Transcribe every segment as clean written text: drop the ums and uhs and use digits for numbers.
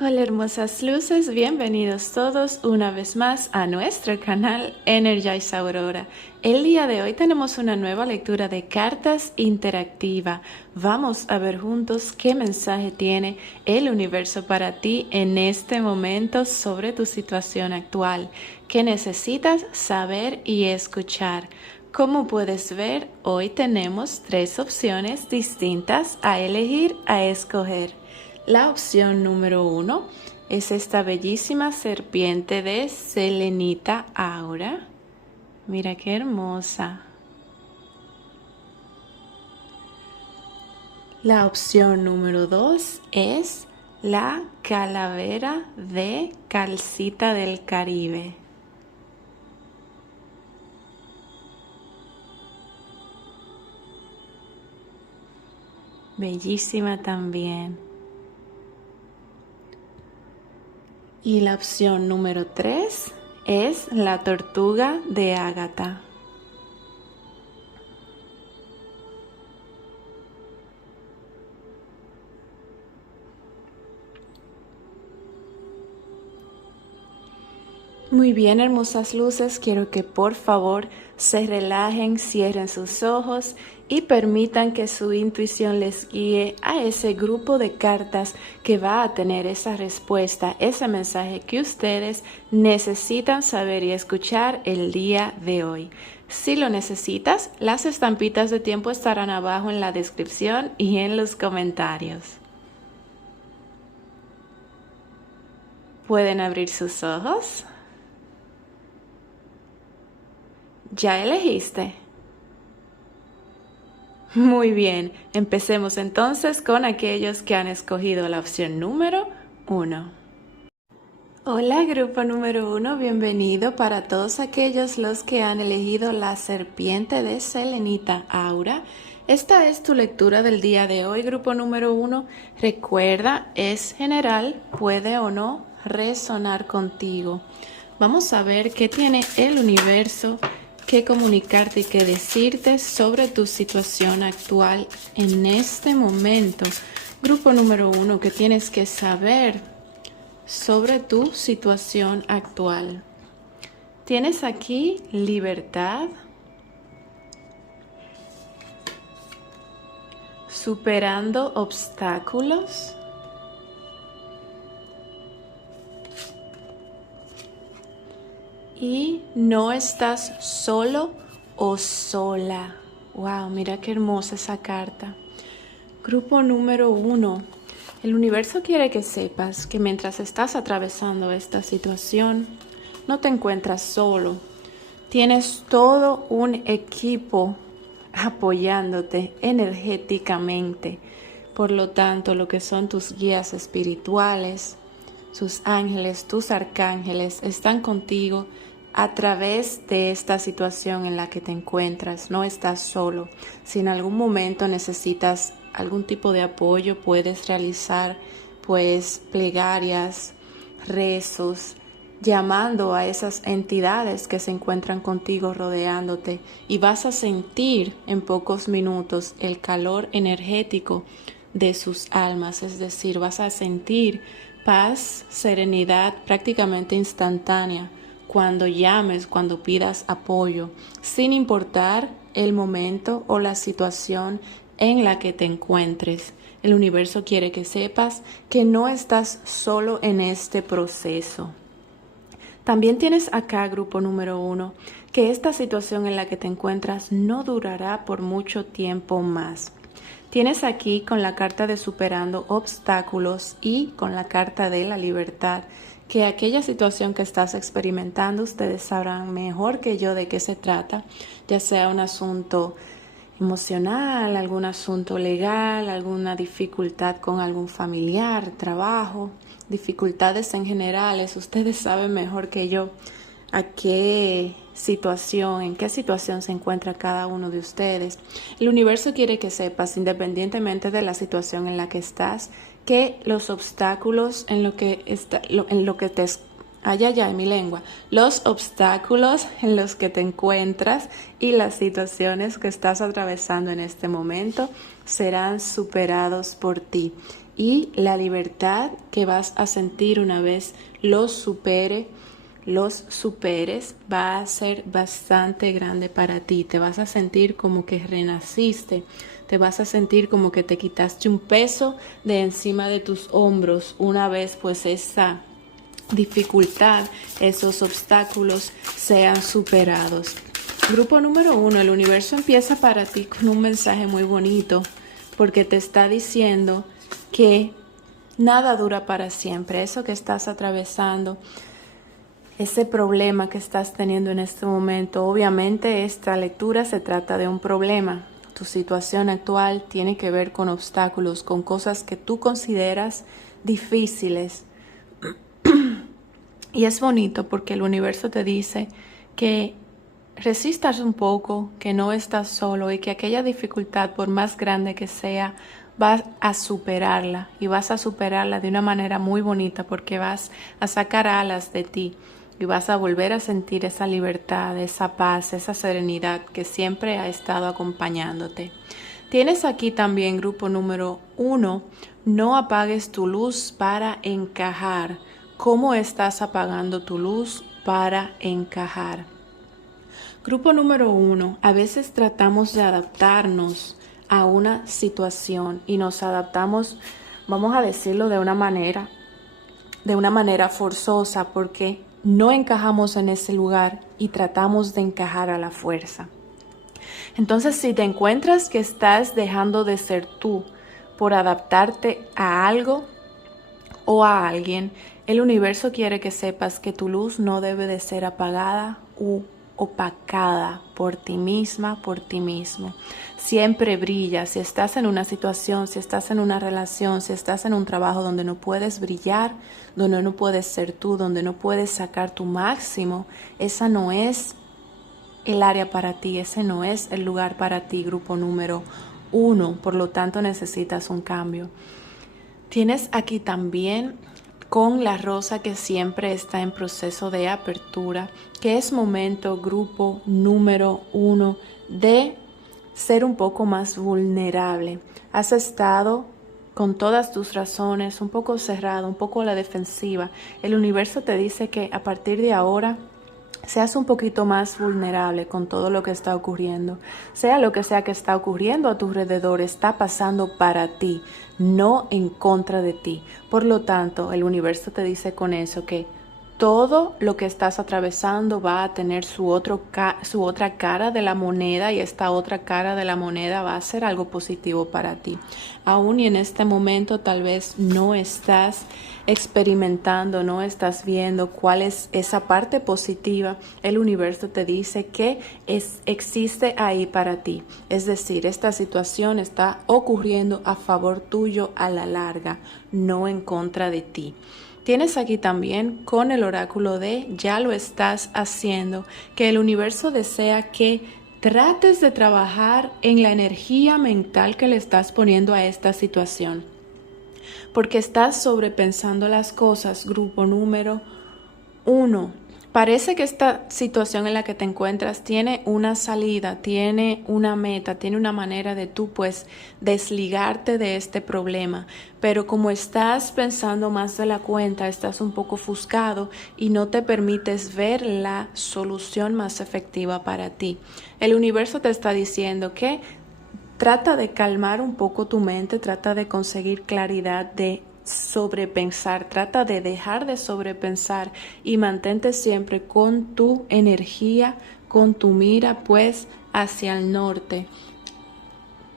Hola hermosas luces, bienvenidos todos una vez más a nuestro canal Energize Aurora. El día de hoy tenemos una nueva lectura de cartas interactiva. Vamos a ver juntos qué mensaje tiene el universo para ti en este momento sobre tu situación actual, qué necesitas saber y escuchar. Como puedes ver, hoy tenemos 3 opciones distintas a elegir, a escoger. La opción número 1 es esta bellísima serpiente de Selenita Aura. Mira qué hermosa. La opción número 2 es la calavera de Calcita del Caribe. Bellísima también. Y la opción número 3 es la tortuga de Ágata. Muy bien, hermosas luces, quiero que por favor se relajen, cierren sus ojos y permitan que su intuición les guíe a ese grupo de cartas que va a tener esa respuesta, ese mensaje que ustedes necesitan saber y escuchar el día de hoy. Si lo necesitas, las estampitas de tiempo estarán abajo en la descripción y en los comentarios. Pueden abrir sus ojos. ¿Ya elegiste? Muy bien, empecemos entonces con aquellos que han escogido la opción número 1. Hola grupo número 1, bienvenido para todos aquellos los que han elegido la serpiente de Selenita Aura. Esta es tu lectura del día de hoy, grupo número 1. Recuerda, es general, puede o no resonar contigo. Vamos a ver qué tiene el universo que comunicarte y que decirte sobre tu situación actual en este momento. Grupo número 1, que tienes que saber sobre tu situación actual. Tienes aquí libertad, superando obstáculos, y no estás solo o sola. Wow, mira qué hermosa esa carta. Grupo número 1. El universo quiere que sepas que mientras estás atravesando esta situación, no te encuentras solo. Tienes todo un equipo apoyándote energéticamente. Por lo tanto, lo que son tus guías espirituales, sus ángeles, tus arcángeles, están contigo a través de esta situación en la que te encuentras. No estás solo. Si en algún momento necesitas algún tipo de apoyo, puedes realizar pues plegarias, rezos, llamando a esas entidades que se encuentran contigo rodeándote, y vas a sentir en pocos minutos el calor energético de sus almas, es decir, vas a sentir paz, serenidad prácticamente instantánea cuando llames, cuando pidas apoyo, sin importar el momento o la situación en la que te encuentres. El universo quiere que sepas que no estás solo en este proceso. También tienes acá, grupo número 1, que esta situación en la que te encuentras no durará por mucho tiempo más. Tienes aquí con la carta de superando obstáculos y con la carta de la libertad, que aquella situación que estás experimentando, ustedes sabrán mejor que yo de qué se trata, ya sea un asunto emocional, algún asunto legal, alguna dificultad con algún familiar, trabajo, dificultades en generales. Ustedes saben mejor que yo en qué situación se encuentra cada uno de ustedes. El universo quiere que sepas, independientemente de la situación en la que estás, que los obstáculos los obstáculos en los que te encuentras y las situaciones que estás atravesando en este momento serán superados por ti. y la libertad que vas a sentir una vez los superes va a ser bastante grande para ti. Te vas a sentir como que renaciste, te vas a sentir como que te quitaste un peso de encima de tus hombros una vez pues esa dificultad, esos obstáculos sean superados. Grupo número 1, el universo empieza para ti con un mensaje muy bonito porque te está diciendo que nada dura para siempre. Eso que estás atravesando, ese problema que estás teniendo en este momento, obviamente esta lectura se trata de un problema. Tu situación actual tiene que ver con obstáculos, con cosas que tú consideras difíciles. Y es bonito porque el universo te dice que resistas un poco, que no estás solo y que aquella dificultad, por más grande que sea, vas a superarla y vas a superarla de una manera muy bonita porque vas a sacar alas de ti y vas a volver a sentir esa libertad, esa paz, esa serenidad que siempre ha estado acompañándote. Tienes aquí también grupo número 1, no apagues tu luz para encajar. ¿Cómo estás apagando tu luz para encajar? Grupo número 1, a veces tratamos de adaptarnos a una situación y nos adaptamos, vamos a decirlo de una manera forzosa porque no encajamos en ese lugar y tratamos de encajar a la fuerza. Entonces, si te encuentras que estás dejando de ser tú por adaptarte a algo o a alguien, el universo quiere que sepas que tu luz no debe de ser apagada u opacada por ti misma, por ti mismo. Siempre brilla. Si estás en una situación, si estás en una relación, si estás en un trabajo donde no puedes brillar, donde no puedes ser tú, donde no puedes sacar tu máximo, esa no es el área para ti, ese no es el lugar para ti, grupo número 1. Por lo tanto, necesitas un cambio. Tienes aquí también con la rosa que siempre está en proceso de apertura, que es momento, grupo número 1, de ser un poco más vulnerable. Has estado con todas tus razones un poco cerrado, un poco a la defensiva. El universo te dice que a partir de ahora seas un poquito más vulnerable con todo lo que está ocurriendo. Sea lo que sea que está ocurriendo a tu alrededor, está pasando para ti, no en contra de ti. Por lo tanto, el universo te dice con eso que todo lo que estás atravesando va a tener su otra cara de la moneda y esta otra cara de la moneda va a ser algo positivo para ti. Aún y en este momento tal vez no estás experimentando, no estás viendo cuál es esa parte positiva, el universo te dice que existe ahí para ti. Es decir, esta situación está ocurriendo a favor tuyo a la larga, no en contra de ti. Tienes aquí también con el oráculo de ya lo estás haciendo, que el universo desea que trates de trabajar en la energía mental que le estás poniendo a esta situación. Porque estás sobrepensando las cosas, grupo número 1. Parece que esta situación en la que te encuentras tiene una salida, tiene una meta, tiene una manera de tú pues desligarte de este problema. Pero como estás pensando más de la cuenta, estás un poco ofuscado y no te permites ver la solución más efectiva para ti. El universo te está diciendo que trata de calmar un poco tu mente, trata de conseguir claridad de sobrepensar, trata de dejar de sobrepensar y mantente siempre con tu energía, con tu mira pues hacia el norte.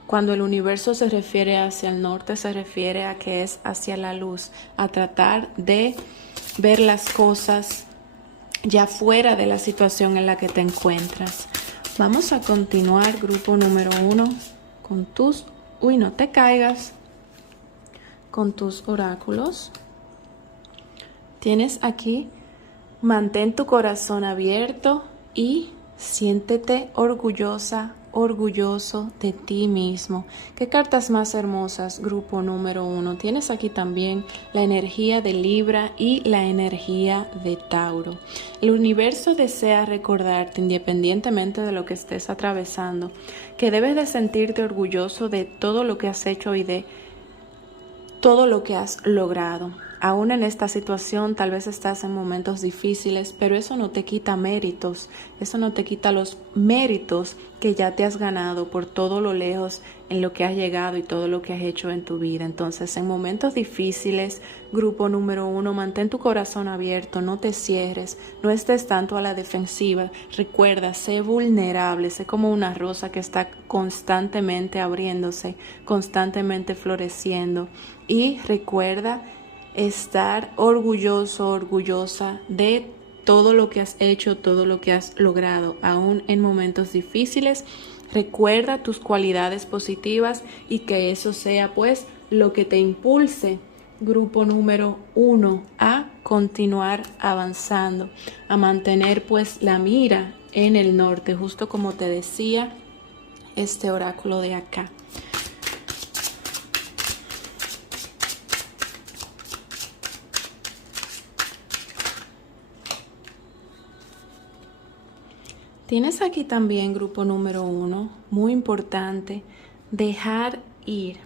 Cuando el universo se refiere hacia el norte, se refiere a que es hacia la luz, a tratar de ver las cosas ya fuera de la situación en la que te encuentras. Vamos a continuar, grupo número 1, con tus... Uy, no te caigas. Con tus oráculos. Tienes aquí, mantén tu corazón abierto y siéntete orgullosa, orgulloso de ti mismo. ¿Qué cartas más hermosas, grupo número 1? Tienes aquí también la energía de Libra y la energía de Tauro. El universo desea recordarte, independientemente de lo que estés atravesando, que debes de sentirte orgulloso de todo lo que has hecho y de todo lo que has logrado. Aún en esta situación tal vez estás en momentos difíciles, pero eso no te quita méritos, eso no te quita los méritos que ya te has ganado por todo lo lejos en lo que has llegado y todo lo que has hecho en tu vida. Entonces, en momentos difíciles, grupo número 1, mantén tu corazón abierto, no te cierres, no estés tanto a la defensiva. Recuerda, sé vulnerable, sé como una rosa que está constantemente abriéndose, constantemente floreciendo. Y recuerda estar orgulloso, orgullosa de todo lo que has hecho, todo lo que has logrado, aún en momentos difíciles. Recuerda tus cualidades positivas y que eso sea pues lo que te impulse, grupo número 1, a continuar avanzando, a mantener pues la mira en el norte, justo como te decía este oráculo de acá. Tienes aquí también, grupo número 1, muy importante, dejar ir.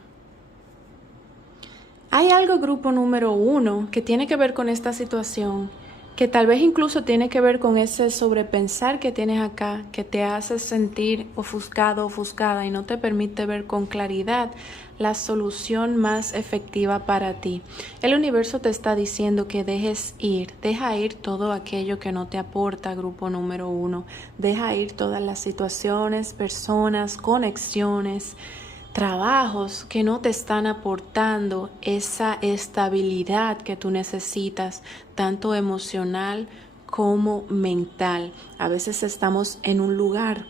Hay algo, grupo número 1, que tiene que ver con esta situación, que tal vez incluso tiene que ver con ese sobrepensar que tienes acá, que te hace sentir ofuscado, ofuscada y no te permite ver con claridad la solución más efectiva para ti. El universo te está diciendo que dejes ir, deja ir todo aquello que no te aporta, grupo número 1. Deja ir todas las situaciones, personas, conexiones, trabajos que no te están aportando esa estabilidad que tú necesitas, tanto emocional como mental. A veces estamos en un lugar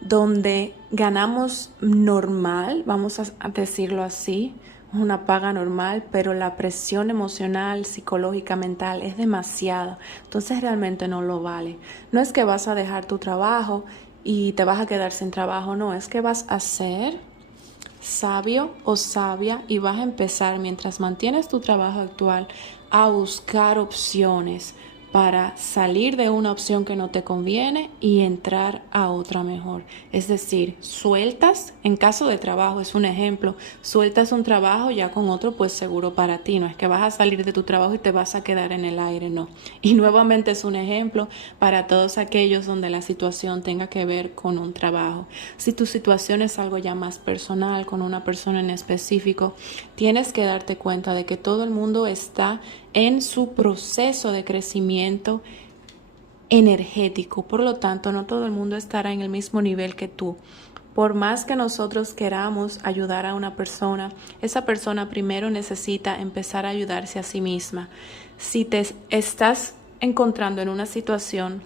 donde ganamos normal, vamos a decirlo así, una paga normal, pero la presión emocional, psicológica, mental es demasiada. Entonces realmente no lo vale. No es que vas a dejar tu trabajo y te vas a quedar sin trabajo, no, es que vas a ser sabio o sabia y vas a empezar, mientras mantienes tu trabajo actual, a buscar opciones para salir de una opción que no te conviene y entrar a otra mejor. Es decir, sueltas, en caso de trabajo es un ejemplo, sueltas un trabajo ya con otro pues seguro para ti. No es que vas a salir de tu trabajo y te vas a quedar en el aire, no. Y nuevamente es un ejemplo para todos aquellos donde la situación tenga que ver con un trabajo. Si tu situación es algo ya más personal, con una persona en específico, tienes que darte cuenta de que todo el mundo está en su proceso de crecimiento energético. Por lo tanto, no todo el mundo estará en el mismo nivel que tú. Por más que nosotros queramos ayudar a una persona, esa persona primero necesita empezar a ayudarse a sí misma. Si te estás encontrando en una situación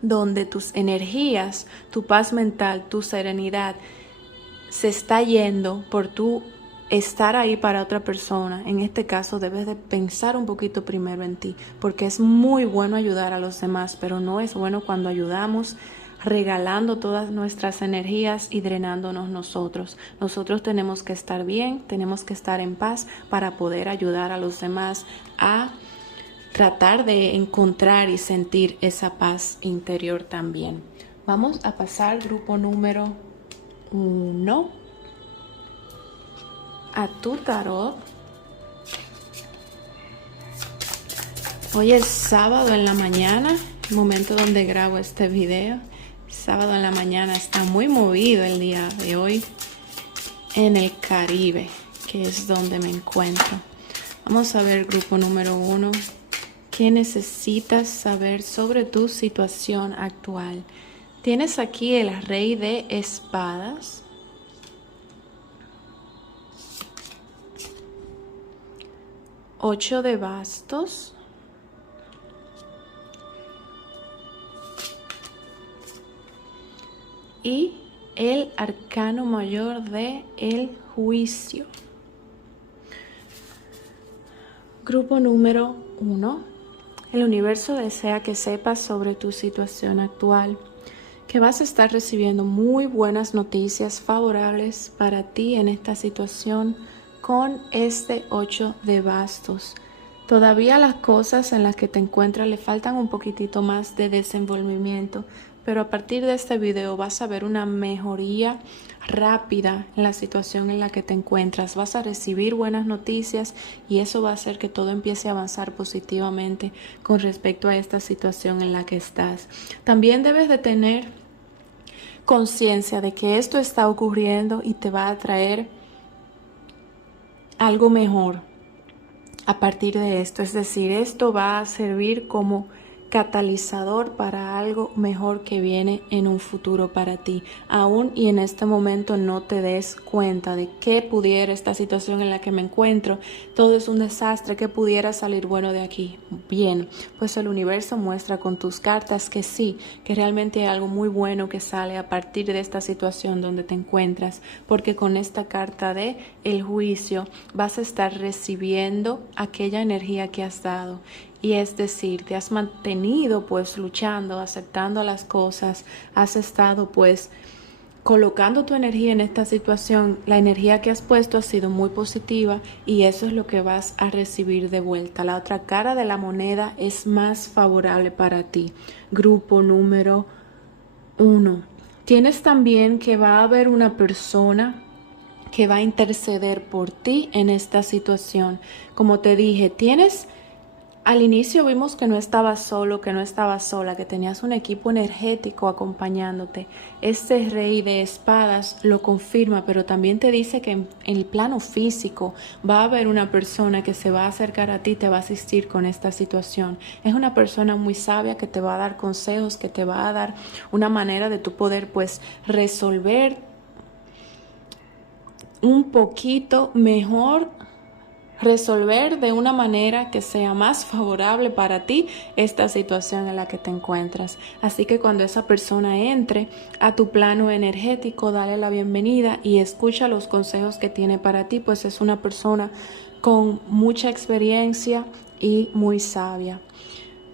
donde tus energías, tu paz mental, tu serenidad se está yendo por tu estar ahí para otra persona, en este caso debes de pensar un poquito primero en ti, porque es muy bueno ayudar a los demás, pero no es bueno cuando ayudamos regalando todas nuestras energías y drenándonos nosotros. Nosotros tenemos que estar bien, tenemos que estar en paz para poder ayudar a los demás a tratar de encontrar y sentir esa paz interior también. Vamos a pasar, grupo número 1, a tu tarot. Hoy es sábado en la mañana, el momento donde grabo este video. Sábado en la mañana, está muy movido el día de hoy en el Caribe, que es donde me encuentro. Vamos a ver, grupo número 1, ¿qué necesitas saber sobre tu situación actual? Tienes aquí el Rey de Espadas, Ocho de Bastos, y el Arcano Mayor de el Juicio. Grupo número 1. El universo desea que sepas sobre tu situación actual, que vas a estar recibiendo muy buenas noticias favorables para ti en esta situación con este 8 de bastos. Todavía las cosas en las que te encuentras le faltan un poquitito más de desenvolvimiento, pero a partir de este video vas a ver una mejoría rápida en la situación en la que te encuentras. Vas a recibir buenas noticias y eso va a hacer que todo empiece a avanzar positivamente con respecto a esta situación en la que estás. También debes de tener conciencia de que esto está ocurriendo y te va a traer algo mejor a partir de esto. Es decir, esto va a servir como catalizador para algo mejor que viene en un futuro para ti. Aún y en este momento no te des cuenta de qué pudiera esta situación en la que me encuentro, todo es un desastre, que pudiera salir bueno de aquí. Bien, pues el universo muestra con tus cartas que sí, que realmente hay algo muy bueno que sale a partir de esta situación donde te encuentras, porque con esta carta de el juicio vas a estar recibiendo aquella energía que has dado. Y es decir, te has mantenido pues luchando, aceptando las cosas, has estado pues colocando tu energía en esta situación. La energía que has puesto ha sido muy positiva y eso es lo que vas a recibir de vuelta. La otra cara de la moneda es más favorable para ti. Grupo número 1. Tienes también que va a haber una persona que va a interceder por ti en esta situación. Como te dije, al inicio vimos que no estabas solo, que no estabas sola, que tenías un equipo energético acompañándote. Este rey de espadas lo confirma, pero también te dice que en el plano físico va a haber una persona que se va a acercar a ti, te va a asistir con esta situación. Es una persona muy sabia que te va a dar consejos, que te va a dar una manera de tu poder pues resolver un poquito mejor, resolver de una manera que sea más favorable para ti esta situación en la que te encuentras. Así que cuando esa persona entre a tu plano energético, dale la bienvenida y escucha los consejos que tiene para ti, pues es una persona con mucha experiencia y muy sabia.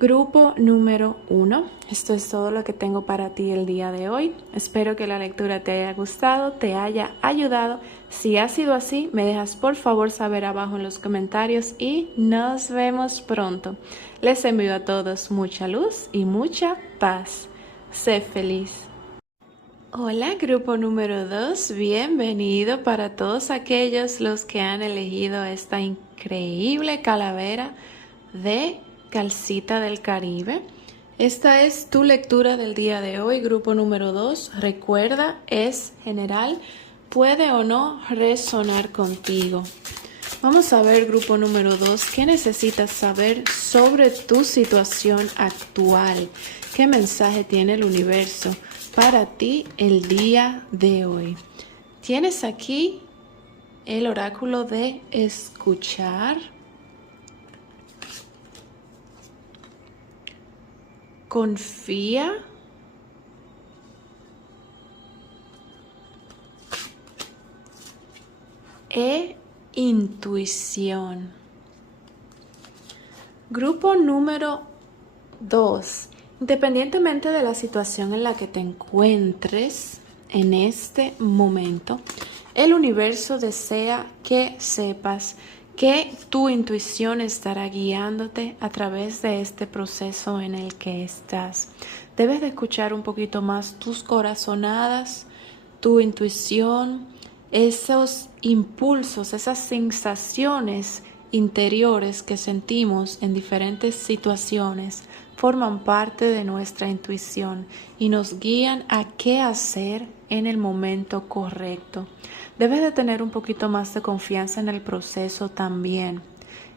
Grupo número 1. Esto es todo lo que tengo para ti el día de hoy. Espero que la lectura te haya gustado, te haya ayudado. Si ha sido así, me dejas por favor saber abajo en los comentarios y nos vemos pronto. Les envío a todos mucha luz y mucha paz. Sé feliz. Hola, grupo número 2. Bienvenido para todos aquellos los que han elegido esta increíble calavera de Calcita del Caribe. Esta es tu lectura del día de hoy, grupo número 2. Recuerda, es general, puede o no resonar contigo. Vamos a ver, grupo número 2, ¿qué necesitas saber sobre tu situación actual? ¿Qué mensaje tiene el universo para ti el día de hoy? Tienes aquí el oráculo de escuchar, confía, e intuición. Grupo número 2. Independientemente de la situación en la que te encuentres en este momento, el universo desea que sepas que tu intuición estará guiándote a través de este proceso en el que estás. Debes de escuchar un poquito más tus corazonadas, tu intuición, esos impulsos, esas sensaciones interiores que sentimos en diferentes situaciones forman parte de nuestra intuición y nos guían a qué hacer en el momento correcto. Debes de tener un poquito más de confianza en el proceso también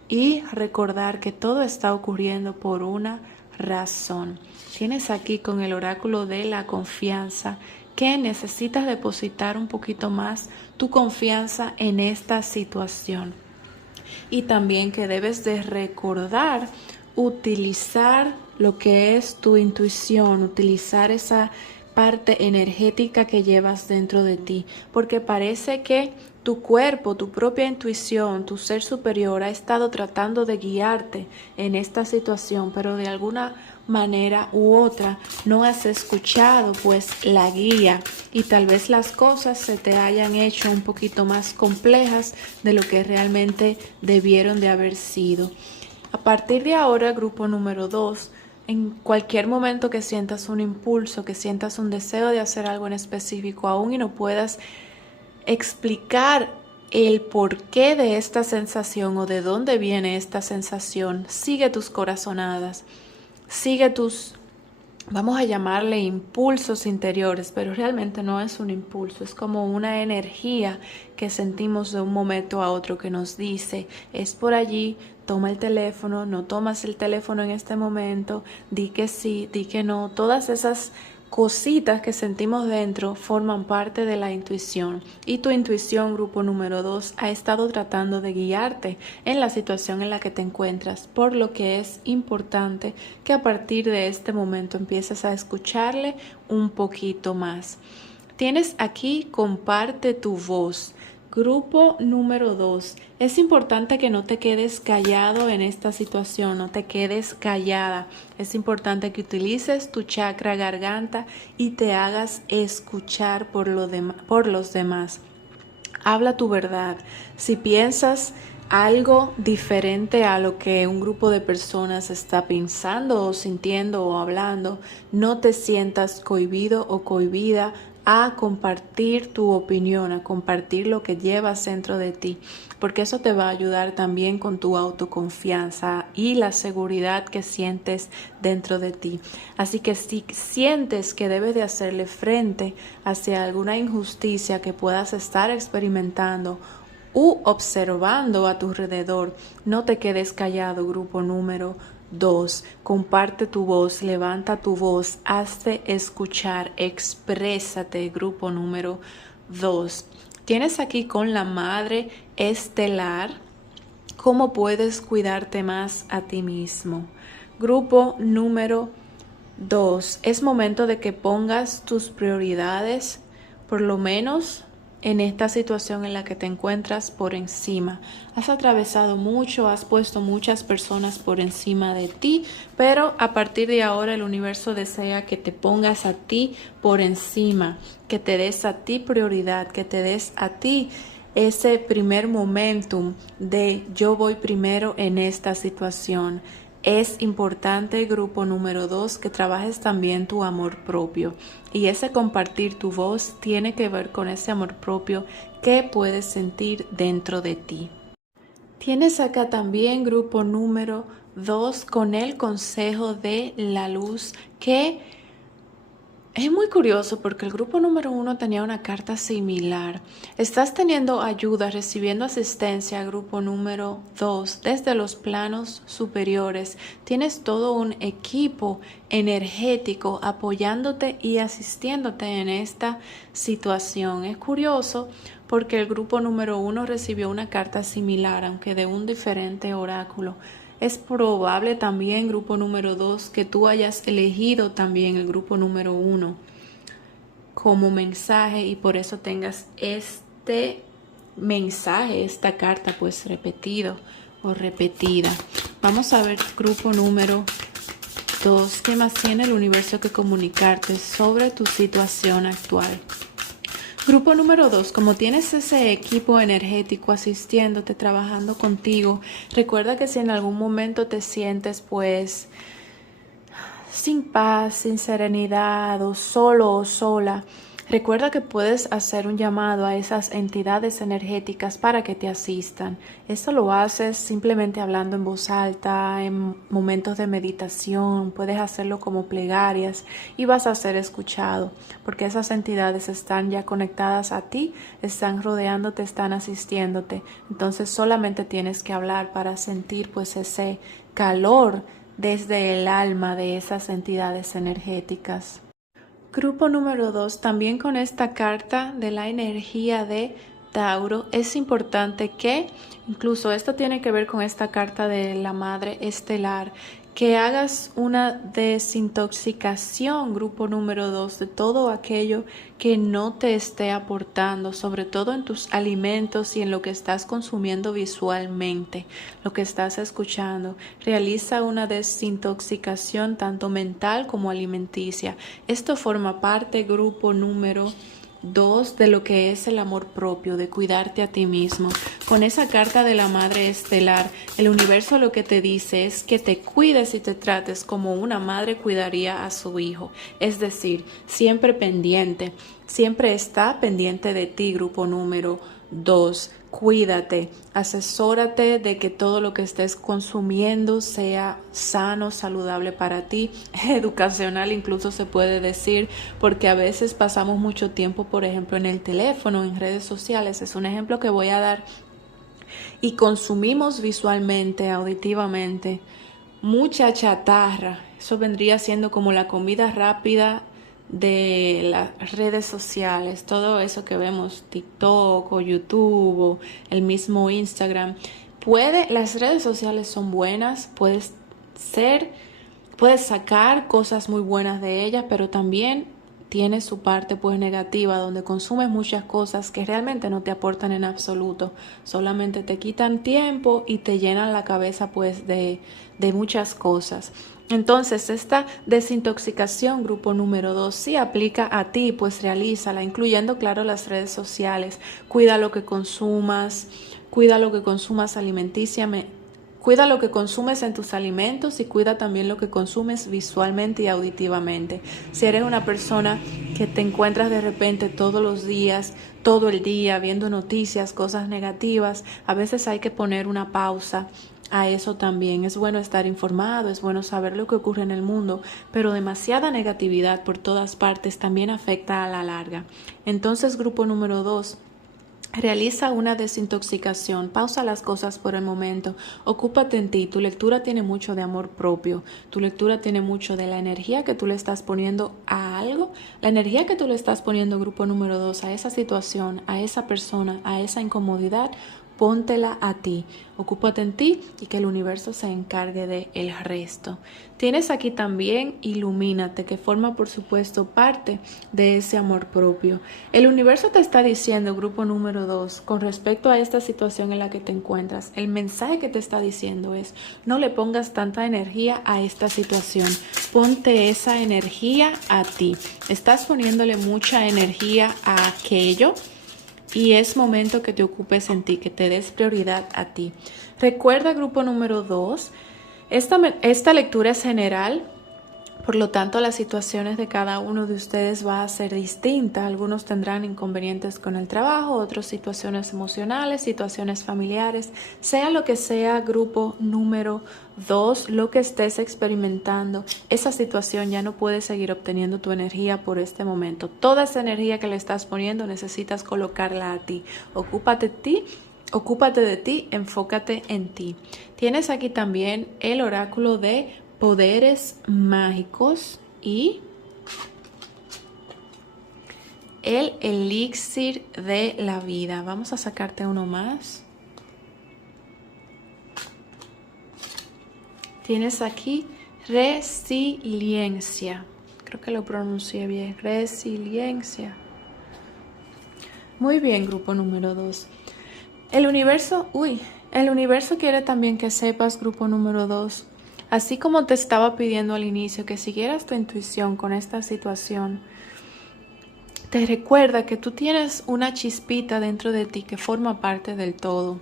y recordar que todo está ocurriendo por una razón. Tienes aquí con el oráculo de la confianza que necesitas depositar un poquito más tu confianza en esta situación. Y también que debes de recordar utilizar lo que es tu intuición, utilizar esa parte energética que llevas dentro de ti, porque parece que tu cuerpo, tu propia intuición, tu ser superior ha estado tratando de guiarte en esta situación, pero de alguna manera u otra no has escuchado pues la guía y tal vez las cosas se te hayan hecho un poquito más complejas de lo que realmente debieron de haber sido. A partir de ahora, grupo número 2, En cualquier momento que sientas un impulso, que sientas un deseo de hacer algo en específico, aún y no puedas explicar el porqué de esta sensación o de dónde viene esta sensación, sigue tus corazonadas, sigue tus, vamos a llamarle impulsos interiores, pero realmente no es un impulso, es como una energía que sentimos de un momento a otro que nos dice, es por allí, toma el teléfono, no tomas el teléfono en este momento, di que sí, di que no, todas esas cositas que sentimos dentro forman parte de la intuición y tu intuición, grupo número 2, ha estado tratando de guiarte en la situación en la que te encuentras, por lo que es importante que a partir de este momento empieces a escucharle un poquito más. Tienes aquí comparte tu voz. Grupo número 2. Es importante que no te quedes callado en esta situación, no te quedes callada. Es importante que utilices tu chakra garganta y te hagas escuchar por los demás. Habla tu verdad. Si piensas algo diferente a lo que un grupo de personas está pensando o sintiendo o hablando, no te sientas cohibido o cohibida a compartir tu opinión, a compartir lo que llevas dentro de ti, porque eso te va a ayudar también con tu autoconfianza y la seguridad que sientes dentro de ti. Así que si sientes que debes de hacerle frente hacia alguna injusticia que puedas estar experimentando u observando a tu alrededor, no te quedes callado, grupo número 2. Comparte tu voz, levanta tu voz, hazte escuchar, exprésate, grupo número 2. Tienes aquí con la madre estelar, ¿cómo puedes cuidarte más a ti mismo? Grupo número 2. Es momento de que pongas tus prioridades, por lo menos en esta situación en la que te encuentras, por encima. Has atravesado mucho, has puesto muchas personas por encima de ti, pero a partir de ahora el universo desea que te pongas a ti por encima, que te des a ti prioridad, que te des a ti ese primer momentum de yo voy primero en esta situación. Es importante, grupo número 2, que trabajes también tu amor propio. Y ese compartir tu voz tiene que ver con ese amor propio que puedes sentir dentro de ti. Tienes acá también, grupo número 2, con el consejo de la luz, que es muy curioso porque el grupo número 1 tenía una carta similar. Estás teniendo ayuda, recibiendo asistencia, grupo número 2, desde los planos superiores. Tienes todo un equipo energético apoyándote y asistiéndote en esta situación. Es curioso porque el grupo número 1 recibió una carta similar, aunque de un diferente oráculo. Es probable también, grupo número 2, que tú hayas elegido también el grupo número 1 como mensaje y por eso tengas este mensaje, esta carta pues repetido o repetida. Vamos a ver grupo número 2, ¿qué más tiene el universo que comunicarte sobre tu situación actual? Grupo número 2, como tienes ese equipo energético asistiéndote, trabajando contigo, recuerda que si en algún momento te sientes pues sin paz, sin serenidad o solo o sola, recuerda que puedes hacer un llamado a esas entidades energéticas para que te asistan. Esto lo haces simplemente hablando en voz alta, en momentos de meditación, puedes hacerlo como plegarias y vas a ser escuchado, porque esas entidades están ya conectadas a ti, están rodeándote, están asistiéndote. Entonces solamente tienes que hablar para sentir pues ese calor desde el alma de esas entidades energéticas. Grupo número 2, también con esta carta de la energía de Tauro, es importante que, incluso esto tiene que ver con esta carta de la madre estelar, que hagas una desintoxicación, grupo número 2, de todo aquello que no te esté aportando, sobre todo en tus alimentos y en lo que estás consumiendo visualmente, lo que estás escuchando. Realiza una desintoxicación tanto mental como alimenticia. Esto forma parte, grupo número 2 de lo que es el amor propio, de cuidarte a ti mismo. Con esa carta de la madre estelar, el universo lo que te dice es que te cuides y te trates como una madre cuidaría a su hijo. Es decir, siempre pendiente, siempre está pendiente de ti, grupo número 2. Cuídate, asesórate de que todo lo que estés consumiendo sea sano, saludable para ti, educacional incluso se puede decir, porque a veces pasamos mucho tiempo, por ejemplo, en el teléfono, en redes sociales, es un ejemplo que voy a dar, y consumimos visualmente, auditivamente, mucha chatarra. Eso vendría siendo como la comida rápida de las redes sociales, todo eso que vemos, TikTok o YouTube o el mismo Instagram. Las redes sociales son buenas, puedes sacar cosas muy buenas de ellas, pero también tiene su parte pues negativa, donde consumes muchas cosas que realmente no te aportan en absoluto, solamente te quitan tiempo y te llenan la cabeza pues de muchas cosas. Entonces esta desintoxicación, grupo número 2, sí aplica a ti, pues realízala, incluyendo claro las redes sociales. Cuida lo que consumas alimenticiamente. Cuida lo que consumes en tus alimentos y cuida también lo que consumes visualmente y auditivamente. Si eres una persona que te encuentras de repente todos los días, todo el día, viendo noticias, cosas negativas, a veces hay que poner una pausa a eso también. Es bueno estar informado, es bueno saber lo que ocurre en el mundo, pero demasiada negatividad por todas partes también afecta a la larga. Entonces, grupo número 2. Realiza una desintoxicación, pausa las cosas por el momento, ocúpate en ti. Tu lectura tiene mucho de amor propio, tu lectura tiene mucho de la energía que tú le estás poniendo a algo, la energía que tú le estás poniendo, grupo número 2, a esa situación, a esa persona, a esa incomodidad. Póntela a ti, ocúpate en ti y que el universo se encargue de el resto. Tienes aquí también ilumínate, que forma por supuesto parte de ese amor propio. El universo te está diciendo, grupo número 2, con respecto a esta situación en la que te encuentras, el mensaje que te está diciendo es: no le pongas tanta energía a esta situación, ponte esa energía a ti. Estás poniéndole mucha energía a aquello y es momento que te ocupes en ti, que te des prioridad a ti. Recuerda, grupo número 2, esta lectura es general, por lo tanto las situaciones de cada uno de ustedes va a ser distinta. Algunos tendrán inconvenientes con el trabajo, otros situaciones emocionales, situaciones familiares, sea lo que sea, grupo número 2, lo que estés experimentando, esa situación ya no puede seguir obteniendo tu energía por este momento. Toda esa energía que le estás poniendo necesitas colocarla a ti. Ocúpate de ti, enfócate en ti. Tienes aquí también el oráculo de poderes mágicos y el elixir de la vida. Vamos a sacarte uno más. Tienes aquí resiliencia. Creo que lo pronuncié bien. Resiliencia. Muy bien, grupo número 2. El universo quiere también que sepas, grupo número 2, así como te estaba pidiendo al inicio que siguieras tu intuición con esta situación, te recuerda que tú tienes una chispita dentro de ti que forma parte del todo.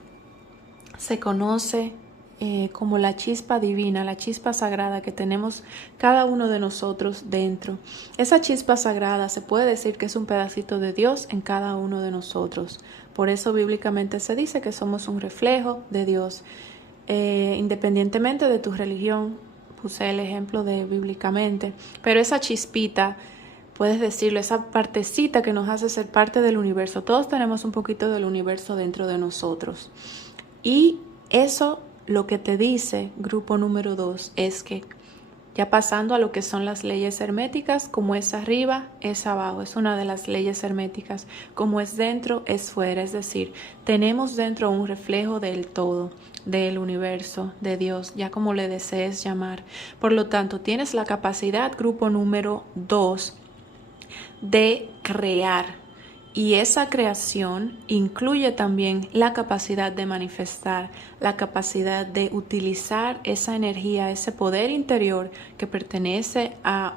Se conoce como la chispa divina, la chispa sagrada que tenemos cada uno de nosotros dentro. Esa chispa sagrada se puede decir que es un pedacito de Dios en cada uno de nosotros. Por eso bíblicamente se dice que somos un reflejo de Dios. Independientemente de tu religión, puse el ejemplo de bíblicamente, pero esa chispita, puedes decirlo, esa partecita que nos hace ser parte del universo. Todos tenemos un poquito del universo dentro de nosotros. Y eso lo que te dice, grupo número 2, es que ya pasando a lo que son las leyes herméticas, como es arriba, es abajo. Es una de las leyes herméticas. Como es dentro, es fuera. Es decir, tenemos dentro un reflejo del todo, del universo, de Dios, ya como le desees llamar. Por lo tanto, tienes la capacidad, grupo número 2, de crear. Y esa creación incluye también la capacidad de manifestar, la capacidad de utilizar esa energía, ese poder interior que pertenece a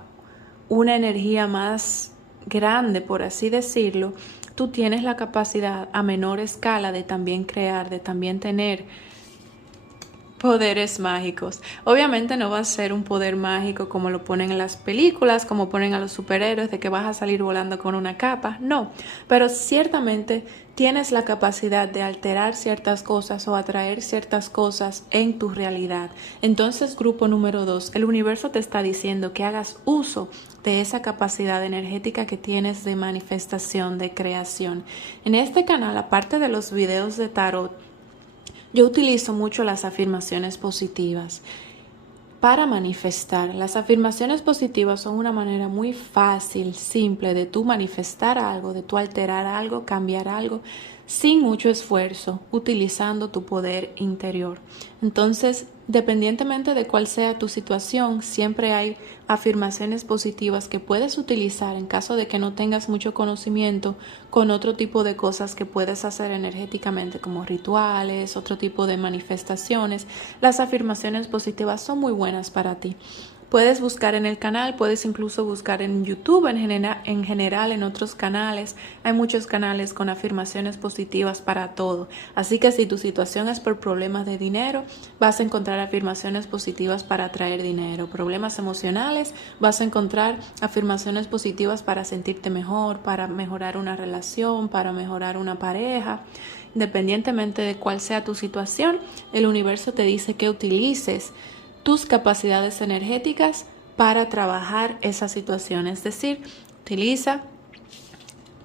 una energía más grande, por así decirlo, tú tienes la capacidad a menor escala de también crear, de también tener poderes mágicos. Obviamente no va a ser un poder mágico como lo ponen en las películas, como ponen a los superhéroes, de que vas a salir volando con una capa, no, pero ciertamente tienes la capacidad de alterar ciertas cosas o atraer ciertas cosas en tu realidad. Entonces, grupo número 2, el universo te está diciendo que hagas uso de esa capacidad energética que tienes de manifestación, de creación. En este canal, aparte de los videos de tarot, yo utilizo mucho las afirmaciones positivas para manifestar. Las afirmaciones positivas son una manera muy fácil, simple de tú manifestar algo, de tú alterar algo, cambiar algo, sin mucho esfuerzo, utilizando tu poder interior. Entonces, dependientemente de cuál sea tu situación, siempre hay afirmaciones positivas que puedes utilizar en caso de que no tengas mucho conocimiento con otro tipo de cosas que puedes hacer energéticamente, como rituales, otro tipo de manifestaciones. Las afirmaciones positivas son muy buenas para ti. Puedes buscar en el canal, puedes incluso buscar en YouTube en general, en otros canales. Hay muchos canales con afirmaciones positivas para todo. Así que si tu situación es por problemas de dinero, vas a encontrar afirmaciones positivas para atraer dinero. Problemas emocionales, vas a encontrar afirmaciones positivas para sentirte mejor, para mejorar una relación, para mejorar una pareja. Independientemente de cuál sea tu situación, el universo te dice que utilices tus capacidades energéticas para trabajar esa situación, es decir, utiliza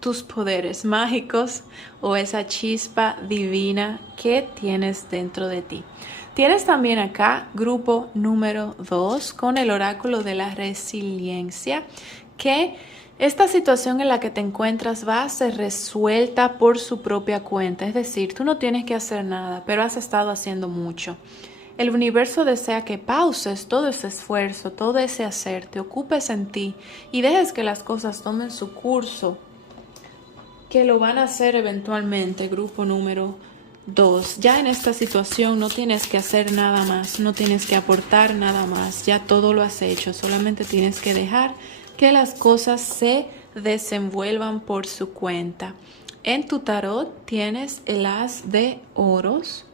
tus poderes mágicos o esa chispa divina que tienes dentro de ti. Tienes también acá grupo número 2 con el oráculo de la resiliencia, que esta situación en la que te encuentras va a ser resuelta por su propia cuenta, es decir, tú no tienes que hacer nada, pero has estado haciendo mucho. El universo desea que pauses todo ese esfuerzo, todo ese hacer, te ocupes en ti y dejes que las cosas tomen su curso, que lo van a hacer eventualmente, grupo número 2. Ya en esta situación no tienes que hacer nada más, no tienes que aportar nada más, ya todo lo has hecho, solamente tienes que dejar que las cosas se desenvuelvan por su cuenta. En tu tarot tienes el as de oros,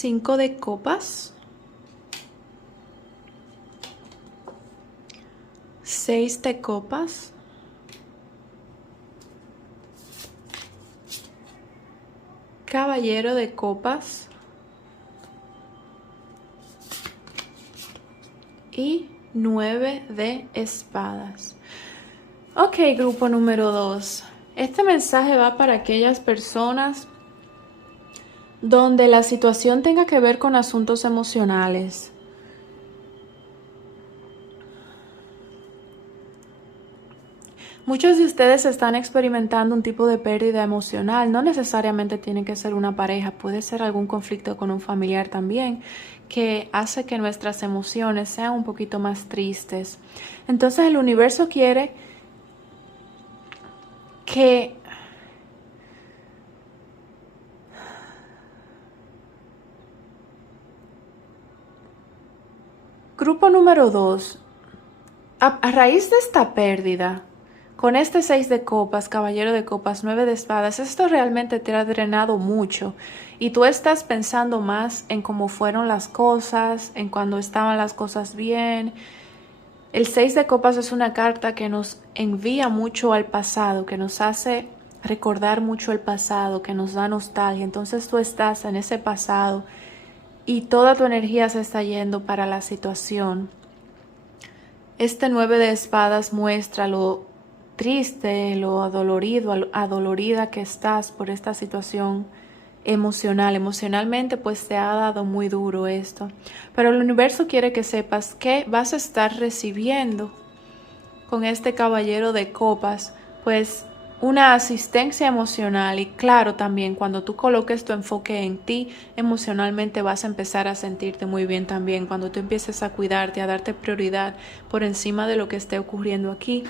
cinco de copas, 6 de copas, caballero de copas y 9 de espadas. Ok, grupo número 2. Este mensaje va para aquellas personas donde la situación tenga que ver con asuntos emocionales. Muchos de ustedes están experimentando un tipo de pérdida emocional. No necesariamente tiene que ser una pareja, puede ser algún conflicto con un familiar también, que hace que nuestras emociones sean un poquito más tristes. Entonces el universo quiere que grupo número 2, a raíz de esta pérdida, con este 6 de copas, caballero de copas, 9 de espadas, esto realmente te ha drenado mucho y tú estás pensando más en cómo fueron las cosas, en cuando estaban las cosas bien. El 6 de copas es una carta que nos envía mucho al pasado, que nos hace recordar mucho el pasado, que nos da nostalgia. Entonces tú estás en ese pasado y toda tu energía se está yendo para la situación. Este 9 de espadas muestra lo triste, lo adolorida que estás por esta situación emocional. Emocionalmente pues te ha dado muy duro esto. Pero el universo quiere que sepas que vas a estar recibiendo con este caballero de copas pues una asistencia emocional, y claro, también cuando tú coloques tu enfoque en ti, emocionalmente vas a empezar a sentirte muy bien también. Cuando tú empieces a cuidarte, a darte prioridad por encima de lo que esté ocurriendo aquí,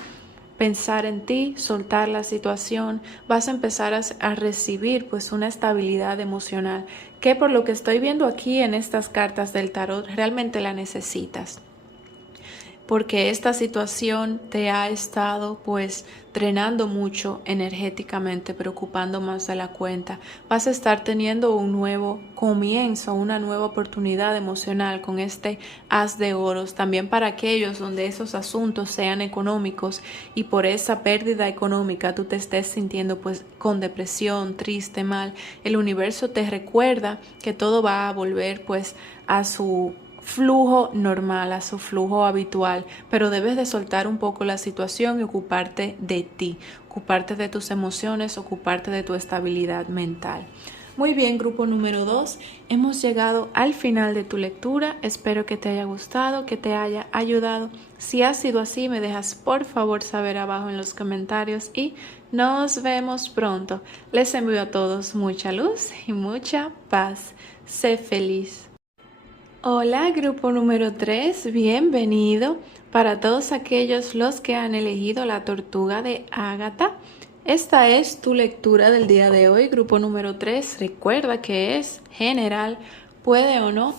pensar en ti, soltar la situación, vas a empezar a recibir pues una estabilidad emocional que por lo que estoy viendo aquí en estas cartas del tarot realmente la necesitas. Porque esta situación te ha estado pues drenando mucho energéticamente, preocupando más de la cuenta. Vas a estar teniendo un nuevo comienzo, una nueva oportunidad emocional con este as de oros, también para aquellos donde esos asuntos sean económicos y por esa pérdida económica tú te estés sintiendo pues con depresión, triste, mal. El universo te recuerda que todo va a volver pues a su flujo normal, a su flujo habitual, pero debes de soltar un poco la situación y ocuparte de ti, ocuparte de tus emociones, ocuparte de tu estabilidad mental. Muy bien, grupo número 2, hemos llegado al final de tu lectura. Espero que te haya gustado, que te haya ayudado. Si ha sido así, me dejas por favor saber abajo en los comentarios y nos vemos pronto. Les envío a todos mucha luz y mucha paz. Sé feliz. Hola, grupo número 3, bienvenido. Para todos aquellos los que han elegido la tortuga de Ágata, esta es tu lectura del día de hoy, grupo número 3. Recuerda que es general, puede o no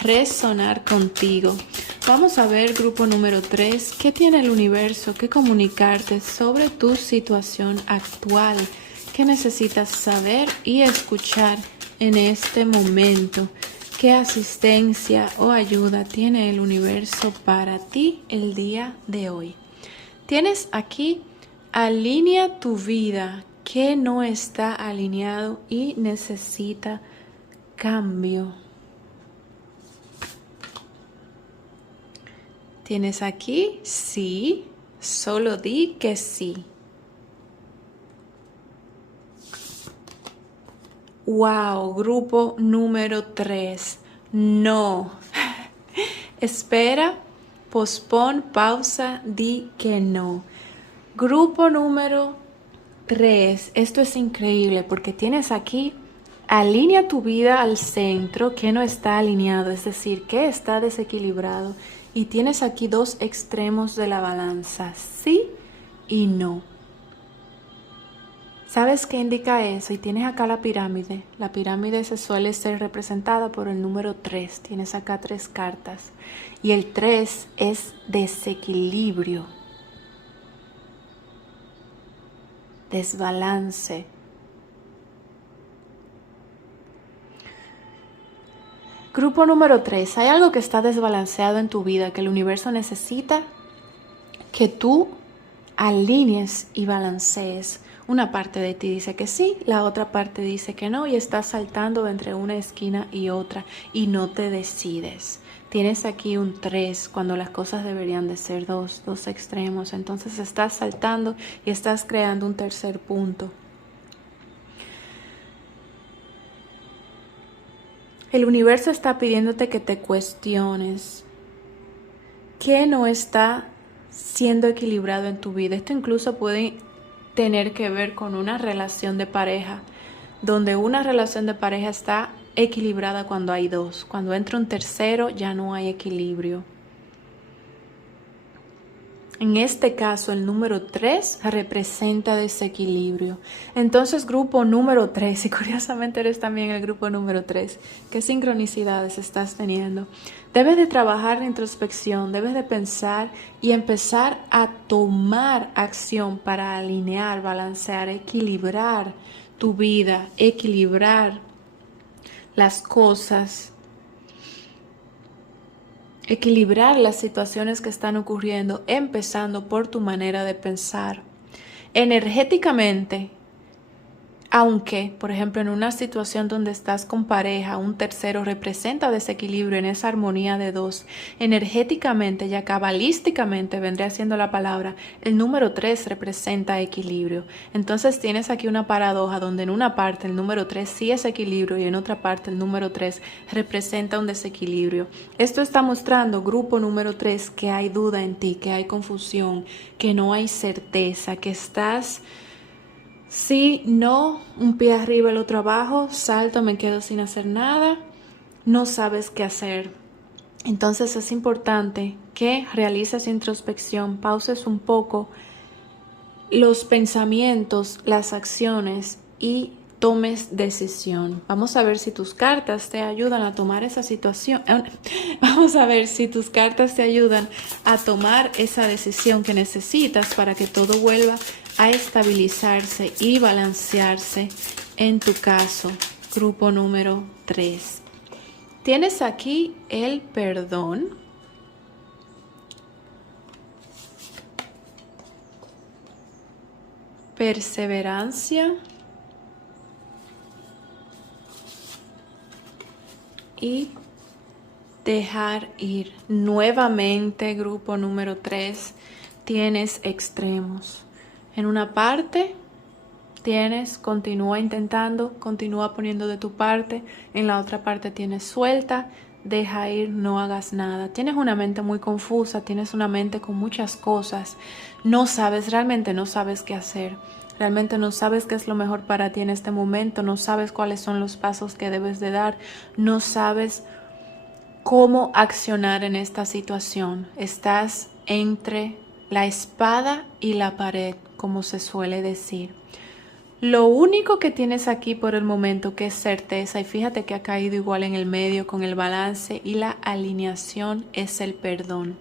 resonar contigo. Vamos a ver, grupo número 3, qué tiene el universo que comunicarte sobre tu situación actual, qué necesitas saber y escuchar en este momento. ¿Qué asistencia o ayuda tiene el universo para ti el día de hoy? Tienes aquí, alinea tu vida que no está alineado y necesita cambio. Tienes aquí, sí, solo di que sí. Wow, grupo número 3. No. Espera, pospon, pausa, di que no. Grupo número 3. Esto es increíble porque tienes aquí, alinea tu vida al centro que no está alineado, es decir, que está desequilibrado. Y tienes aquí dos extremos de la balanza, sí y no. ¿Sabes qué indica eso? Y tienes acá la pirámide. La pirámide se suele ser representada por el número 3. Tienes acá 3 cartas. Y el 3 es desequilibrio, desbalance. Grupo número 3. Hay algo que está desbalanceado en tu vida, que el universo necesita que tú alinees y balancees. Una parte de ti dice que sí, la otra parte dice que no y estás saltando entre una esquina y otra y no te decides. Tienes aquí un 3 cuando las cosas deberían de ser dos extremos. Entonces estás saltando y estás creando un tercer punto. El universo está pidiéndote que te cuestiones qué no está siendo equilibrado en tu vida. Esto incluso puede tener que ver con una relación de pareja, donde una relación de pareja está equilibrada cuando hay dos. Cuando entra un tercero ya no hay equilibrio. En este caso, el número 3 representa desequilibrio. Entonces, grupo número 3, y curiosamente eres también el grupo número 3, ¿qué sincronicidades estás teniendo? Debes de trabajar la introspección, debes de pensar y empezar a tomar acción para alinear, balancear, equilibrar tu vida, equilibrar las cosas, equilibrar las situaciones que están ocurriendo, empezando por tu manera de pensar. Energéticamente, aunque, por ejemplo, en una situación donde estás con pareja, un tercero representa desequilibrio en esa armonía de dos, energéticamente, ya cabalísticamente vendría siendo la palabra, el número 3 representa equilibrio. Entonces tienes aquí una paradoja donde en una parte el número 3 sí es equilibrio y en otra parte el número 3 representa un desequilibrio. Esto está mostrando, grupo número 3, que hay duda en ti, que hay confusión, que no hay certeza, que estás... Sí, no, un pie arriba, el otro abajo, salto, me quedo sin hacer nada, no sabes qué hacer. Entonces es importante que realices introspección, pauses un poco los pensamientos, las acciones y tomes decisión. Vamos a ver si tus cartas te ayudan a tomar esa situación. Vamos a ver si tus cartas te ayudan a tomar esa decisión que necesitas para que todo vuelva a estabilizarse y balancearse en tu caso. Grupo número 3. Tienes aquí el perdón, perseverancia y dejar ir. Nuevamente, grupo número 3, tienes extremos. En una parte tienes, continúa intentando, continúa poniendo de tu parte. En la otra parte tienes suelta, deja ir, no hagas nada. Tienes una mente muy confusa, tienes una mente con muchas cosas. No sabes, realmente no sabes qué hacer. Realmente no sabes qué es lo mejor para ti en este momento. No sabes cuáles son los pasos que debes de dar. No sabes cómo accionar en esta situación. Estás entre la espada y la pared, como se suele decir. Lo único que tienes aquí por el momento que es certeza, y fíjate que ha caído igual en el medio con el balance y la alineación, es el perdón.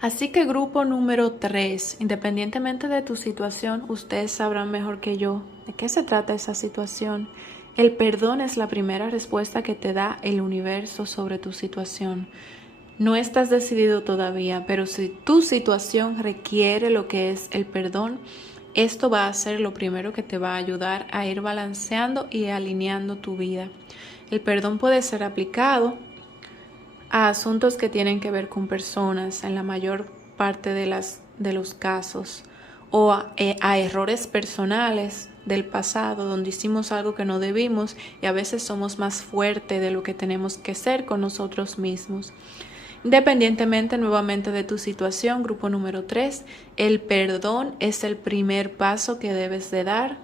Así que grupo número 3, independientemente de tu situación, ustedes sabrán mejor que yo de qué se trata esa situación. El perdón es la primera respuesta que te da el universo sobre tu situación. No estás decidido todavía, pero si tu situación requiere lo que es el perdón, esto va a ser lo primero que te va a ayudar a ir balanceando y alineando tu vida. El perdón puede ser aplicado a asuntos que tienen que ver con personas en la mayor parte de los casos, o a errores personales del pasado donde hicimos algo que no debimos y a veces somos más fuertes de lo que tenemos que ser con nosotros mismos. Independientemente nuevamente de tu situación, grupo número 3, el perdón es el primer paso que debes de dar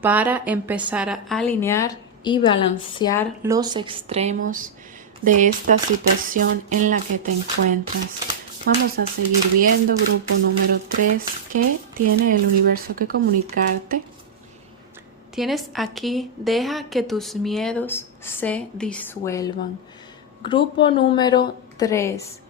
para empezar a alinear y balancear los extremos de esta situación en la que te encuentras. Vamos a seguir viendo, grupo número 3, ¿qué tiene el universo que comunicarte? Tienes aquí, deja que tus miedos se disuelvan. Grupo número 3.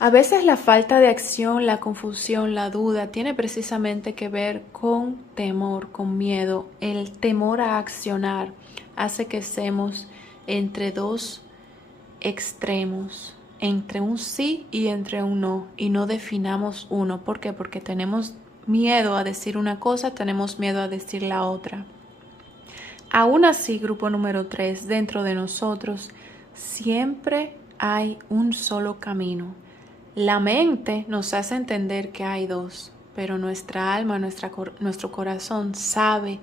A veces la falta de acción, la confusión, la duda tiene precisamente que ver con temor, con miedo. El temor a accionar hace que estemos entre dos extremos, entre un sí y entre un no, y no definamos uno. ¿Por qué? Porque tenemos miedo a decir una cosa, tenemos miedo a decir la otra. Aún así, grupo número 3, dentro de nosotros siempre hay un solo camino. La mente nos hace entender que hay dos, pero nuestra alma, nuestro corazón sabe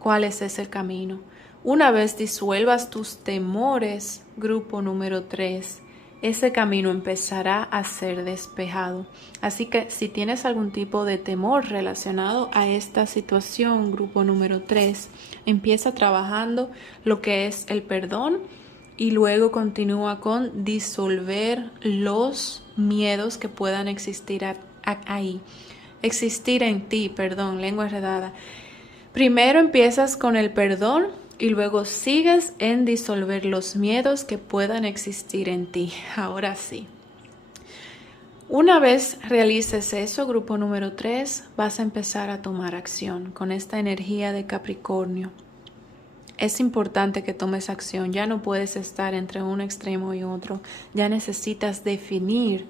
cuál es ese camino. Una vez disuelvas tus temores, grupo número 3, ese camino empezará a ser despejado. Así que si tienes algún tipo de temor relacionado a esta situación, grupo número 3, empieza trabajando lo que es el perdón y luego continúa con disolver los miedos que puedan existir ahí. Existir en ti, perdón, lengua enredada. Primero empiezas con el perdón y luego sigues en disolver los miedos que puedan existir en ti. Ahora sí. Una vez realices eso, grupo número 3, vas a empezar a tomar acción con esta energía de Capricornio. Es importante que tomes acción. Ya no puedes estar entre un extremo y otro. Ya necesitas definir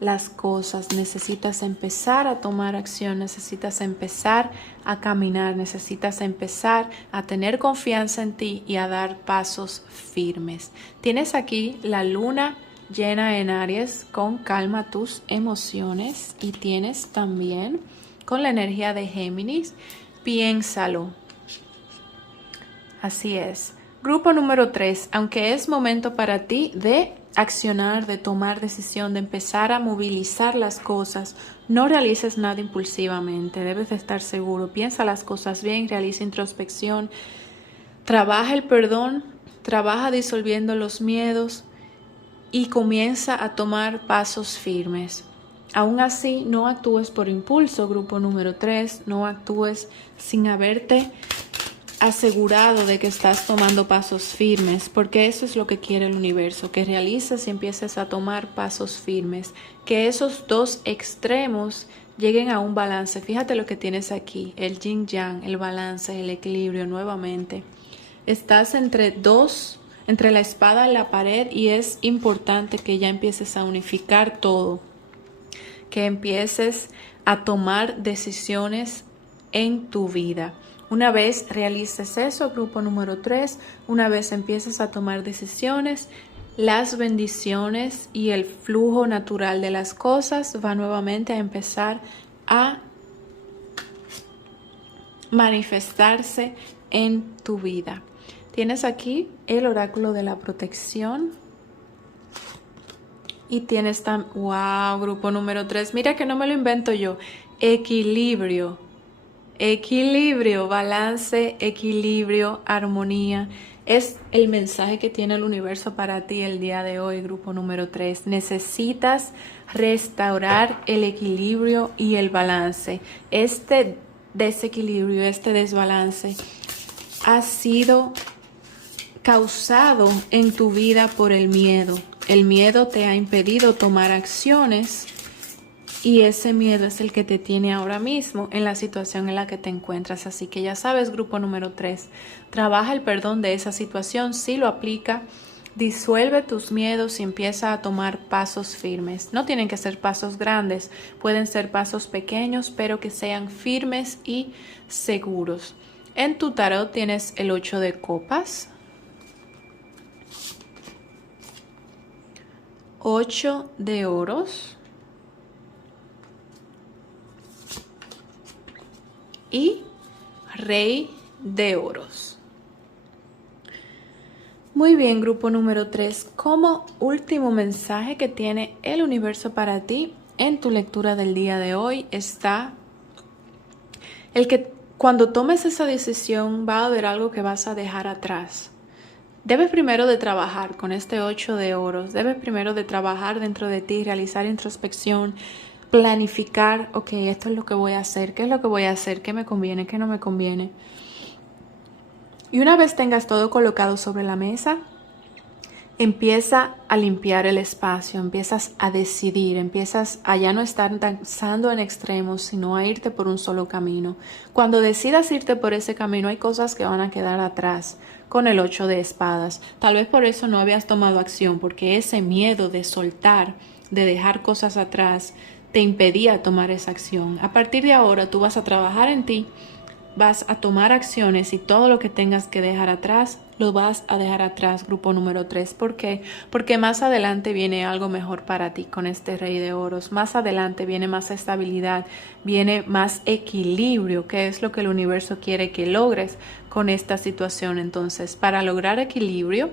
las cosas, necesitas empezar a tomar acción, necesitas empezar a caminar, necesitas empezar a tener confianza en ti y a dar pasos firmes. Tienes aquí la luna llena en Aries con calma tus emociones y tienes también con la energía de Géminis, piénsalo. Así es. Grupo número 3, aunque es momento para ti de accionar, de tomar decisión, de empezar a movilizar las cosas, no realices nada impulsivamente, debes de estar seguro, piensa las cosas bien, realiza introspección, trabaja el perdón, trabaja disolviendo los miedos y comienza a tomar pasos firmes. Aún así, no actúes por impulso, grupo número 3, no actúes sin haberte asegurado de que estás tomando pasos firmes, porque eso es lo que quiere el universo, que realices y empieces a tomar pasos firmes, que esos dos extremos lleguen a un balance. Fíjate lo que tienes aquí, el yin yang, el balance, el equilibrio nuevamente. Estás entre la espada y la pared, y es importante que ya empieces a unificar todo, que empieces a tomar decisiones en tu vida. Una vez realices eso, grupo número 3, una vez empieces a tomar decisiones, las bendiciones y el flujo natural de las cosas va nuevamente a empezar a manifestarse en tu vida. Tienes aquí el oráculo de la protección. Y tienes wow, grupo número 3. Mira que no me lo invento yo. Equilibrio. Equilibrio, balance, equilibrio, armonía. Es el mensaje que tiene el universo para ti el día de hoy, grupo número 3. Necesitas restaurar el equilibrio y el balance. Este desequilibrio, este desbalance ha sido causado en tu vida por el miedo. El miedo te ha impedido tomar acciones y ese miedo es el que te tiene ahora mismo en la situación en la que te encuentras. Así que ya sabes, grupo número 3, trabaja el perdón de esa situación, si lo aplica, disuelve tus miedos y empieza a tomar pasos firmes. No tienen que ser pasos grandes, pueden ser pasos pequeños, pero que sean firmes y seguros. En tu tarot tienes el 8 de copas, 8 de oros y Rey de oros. Muy bien, grupo número 3, como último mensaje que tiene el universo para ti en tu lectura del día de hoy está el que cuando tomes esa decisión va a haber algo que vas a dejar atrás. Debes primero de trabajar con este 8 de oros, debes primero de trabajar dentro de ti, realizar introspección, planificar, ok, esto es lo que voy a hacer, qué es lo que voy a hacer, qué me conviene, qué no me conviene. Y una vez tengas todo colocado sobre la mesa, empieza a limpiar el espacio, empiezas a decidir, empiezas a ya no estar danzando en extremos, sino a irte por un solo camino. Cuando decidas irte por ese camino, hay cosas que van a quedar atrás con el 8 de espadas. Tal vez por eso no habías tomado acción, porque ese miedo de soltar, de dejar cosas atrás, te impedía tomar esa acción. A partir de ahora, tú vas a trabajar en ti, vas a tomar acciones y todo lo que tengas que dejar atrás, lo vas a dejar atrás, grupo número 3. ¿Por qué? Porque más adelante viene algo mejor para ti con este Rey de oros. Más adelante viene más estabilidad, viene más equilibrio, que es lo que el universo quiere que logres con esta situación. Entonces, para lograr equilibrio,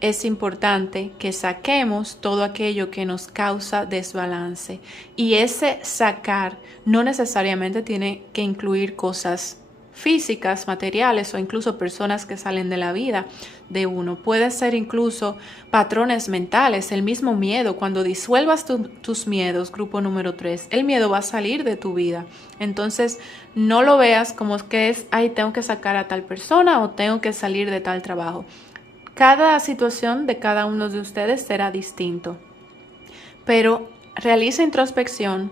es importante que saquemos todo aquello que nos causa desbalance. Y ese sacar no necesariamente tiene que incluir cosas físicas, materiales o incluso personas que salen de la vida de uno. Puede ser incluso patrones mentales, el mismo miedo. Cuando disuelvas tus miedos, grupo número 3, el miedo va a salir de tu vida. Entonces, no lo veas como que es, ay, tengo que sacar a tal persona o tengo que salir de tal trabajo. Cada situación de cada uno de ustedes será distinto, pero realiza introspección,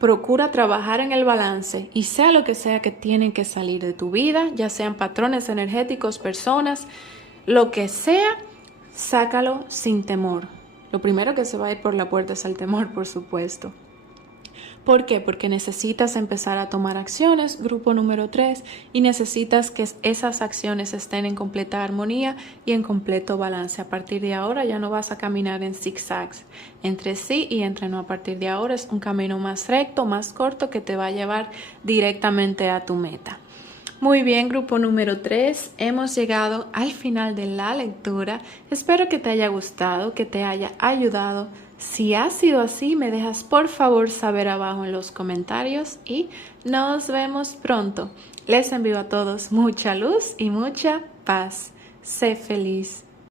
procura trabajar en el balance y sea lo que sea que tienen que salir de tu vida, ya sean patrones energéticos, personas, lo que sea, sácalo sin temor. Lo primero que se va a ir por la puerta es el temor, por supuesto. ¿Por qué? Porque necesitas empezar a tomar acciones, grupo número 3, y necesitas que esas acciones estén en completa armonía y en completo balance. A partir de ahora ya no vas a caminar en zigzags entre sí y entre no. A partir de ahora es un camino más recto, más corto, que te va a llevar directamente a tu meta. Muy bien, grupo número 3, hemos llegado al final de la lectura. Espero que te haya gustado, que te haya ayudado. Si ha sido así, me dejas por favor saber abajo en los comentarios y nos vemos pronto. Les envío a todos mucha luz y mucha paz. Sé feliz.